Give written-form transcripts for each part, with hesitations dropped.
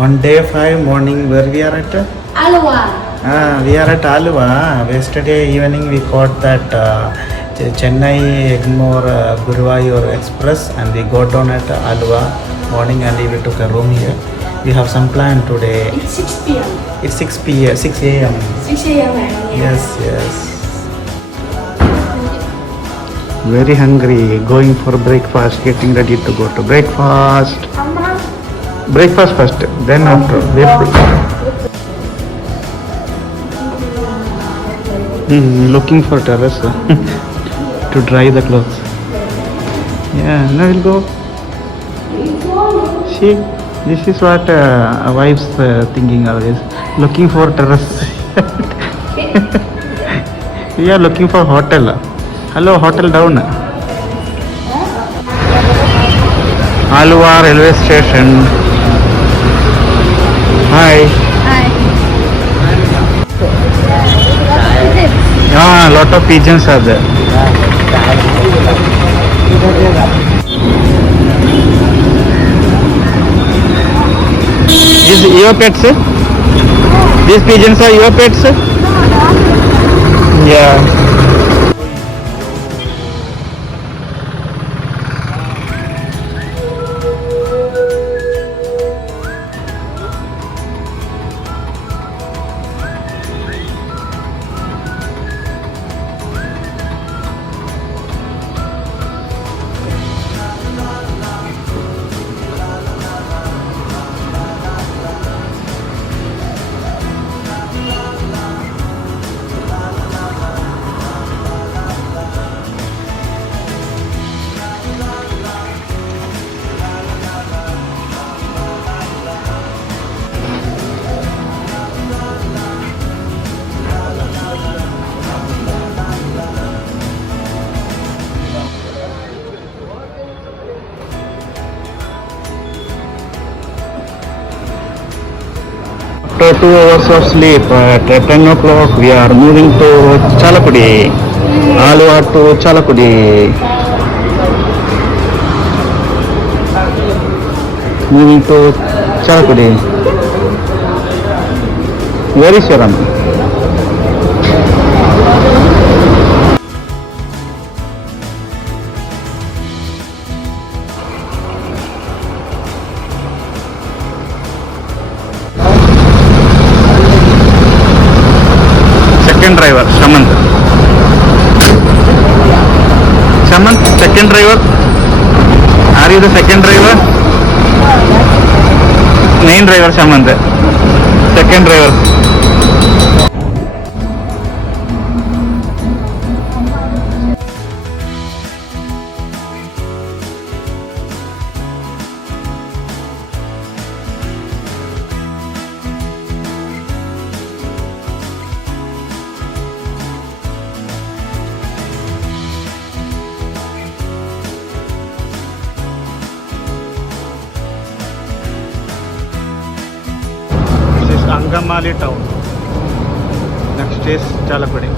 On day 5 morning, where we are at? Alwa. We are at Alva. Yesterday evening we caught that Chennai Egmore Guruvayur Express, and we got down at Alva morning, and we took a room here. We have some plan today. It's 6 p.m. It's 6 p.m. 6 a.m. 6 a.m. Yes. Very hungry. Going for breakfast. Getting ready to go to breakfast. Breakfast first, then after. Looking for terrace to dry the clothes. Yeah, now we'll go. See, this is what a wife's thinking always. Looking for terrace. We are looking for hotel. Hello, hotel down. Alva railway station. Hi. Yeah, a lot of pigeons are there. Is your pets? These pigeons are your pets? Yeah. After 2 hours of sleep, at 10 o'clock we are moving to Chalakudi. Alva to Chalakudi. Moving to Chalakudi. Where is your Amma? Second driver, Shamant. Shamant, second driver. Are you the second driver? Main driver, Shamant. Second driver. Angamali town. Next is Chalakudi.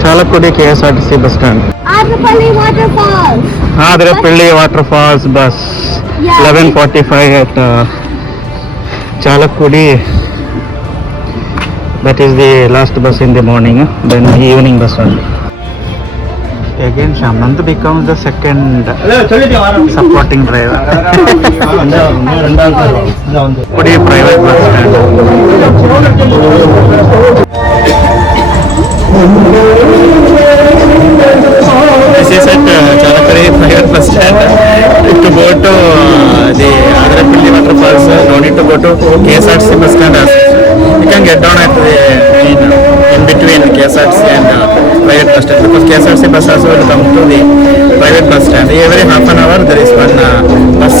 Chalakudi KSRTC bus stand. Athirapilli Waterfalls. Athirapilli Waterfalls bus. Yeah. 11:45 at Chalakudi. That is the last bus in the morning. Then evening bus only. Again, Shamant becomes the second supporting driver. Chalakudi private bus stand. This is at Chalakudi private bus stand. To go to the Athirapilli Waterfalls, no need to go to KSRTC bus stand. You can get down at the in between KSRTC and private private bus stand because KSRTC bus also will come to the private bus stand. Every half an hour there is one bus.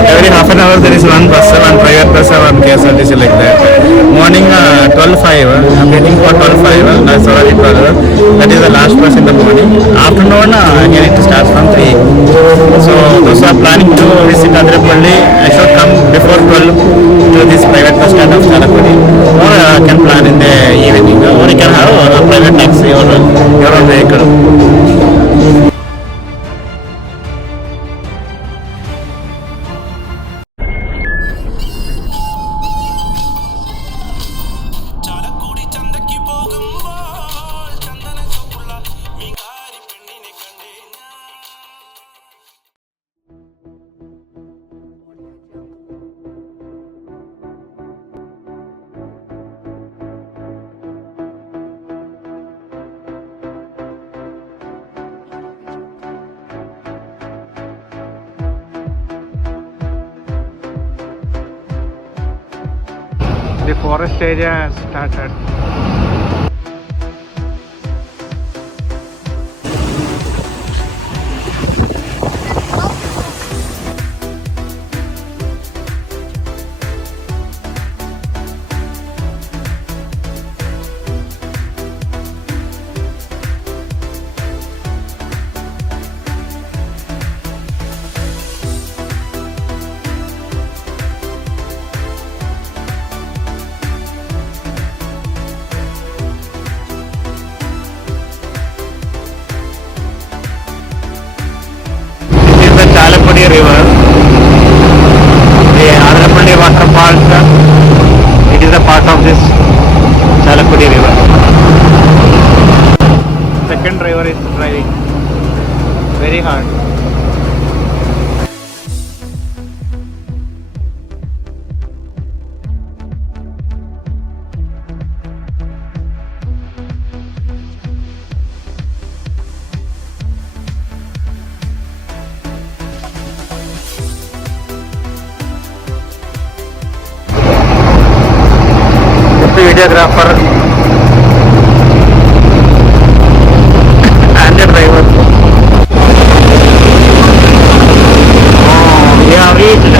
Every half an hour there is one bus, one private bus, one KSRTC like that. Morning 12:05, I'm waiting for 12:05. That's already 12. That is the last bus in the morning. Afternoon again it starts from 3. So those who are planning to visit Athirapilli, I should come before 12 to this private bus stand of Chalapudi, or can plan in the evening, or you can have a private taxi or your own vehicle. Chalakudy ചന്തയ്ക്ക് പോകുമ്പോൾ ചന്ദന ചുവപ്പുള്ള മീൻകാരി പെണ്ണിനെ കണ്ടേ ഞാൻ. The forest area has started. River, the Athirapilli Waterfalls, it is a part of this Chalapudi River. Second driver is driving very hard. Videographer and the driver. Oh, we have reached.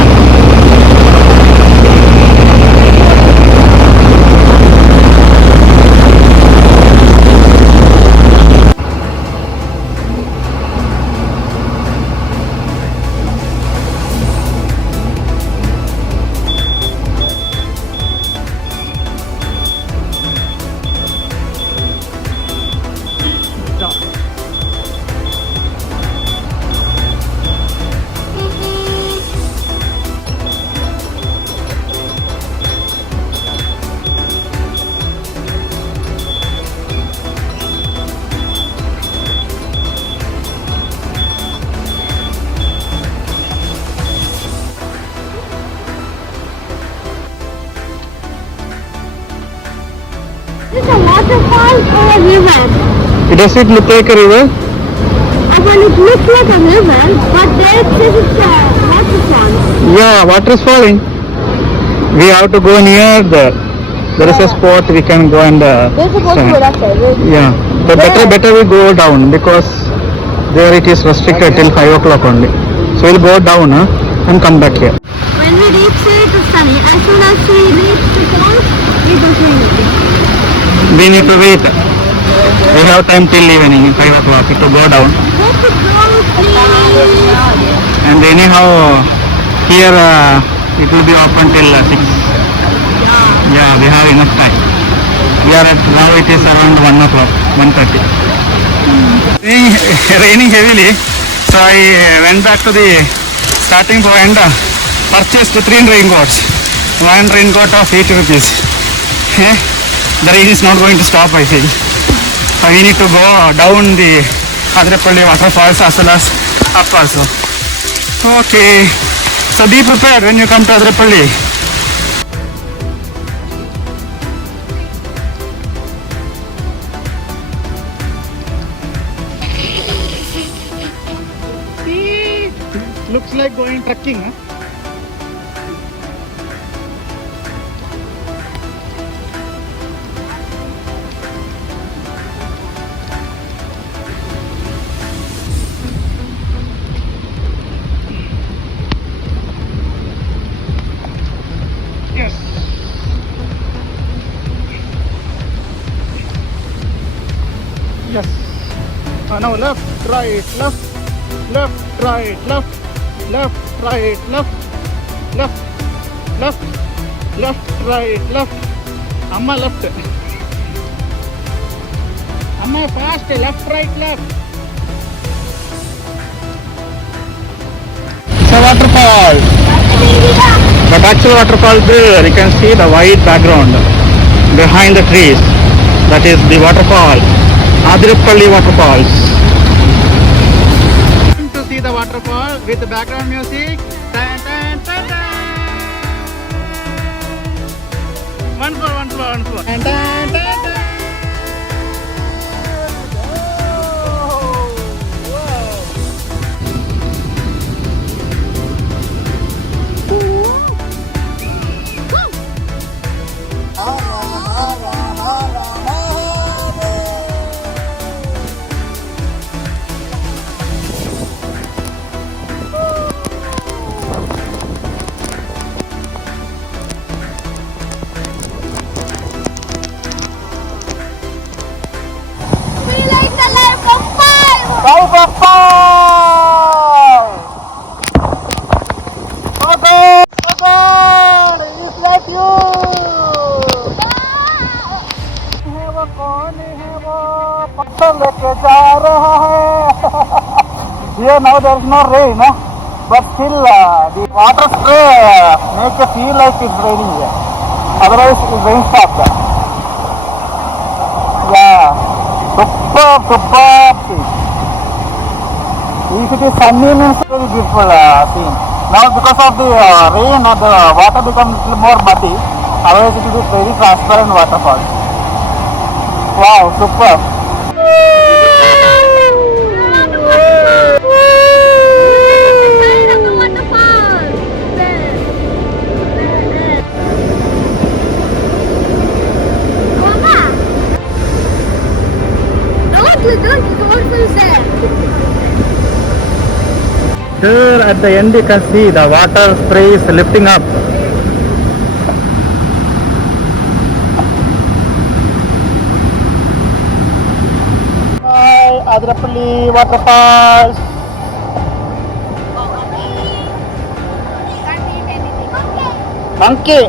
Is it a waterfall or a river? Does it look like a river? Well, it looks like a river, but there it says it's a waterfall. Yeah, water is falling. We have to go near there. There is a spot we can go and. We're supposed to go that side, right? Yeah, but better we go down because there it is restricted till 5 o'clock only. So we'll go down and come back here. When we reach it, it's sunny. As soon as we reach the falls, it is raining. We need to wait. We have time till evening, 5 o'clock to go down. Let it go, please. And anyhow, here it will be open till 6. Yeah, we have enough time. We are at, now it is around 1 o'clock, 1:30. Raining heavily, so I went back to the starting point, purchased 3 raincoats. One raincoat of 80 rupees. The rain is not going to stop, I think. We need to go down the Athirapilli waterfalls as well as up also. Okay, so be prepared when you come to Athirapilli. Looks like going trekking, huh? Now left, right, left, left, right, left, left, right, left, left, left, left, right, left. Amma left. Amma fast, left, right, left. It's a waterfall. But actual waterfall there, you can see the white background behind the trees. That is the waterfall, Athirapilli Waterfalls. To see the waterfall with the background music. Tan, tan, tan, tan. One floor, one floor, one floor. Tan, tan, tan, tan. We like the life of fire. Life of fire! Oh God! Oh God! Is that you? है वो कौन है वो पत्थर लेके जा रहा है. Here now there is no rain, but still the water spray make you feel like it's raining here. Otherwise it rain stops. Yeah, superb, superb scene. If it is sunny means very beautiful scene. Now because of the rain, the water becomes little more muddy. Otherwise it will be very transparent waterfall. Wow, superb. Here at the end you can see the water spray is lifting up. Hi, Athirapilli Waterfalls. Monkey.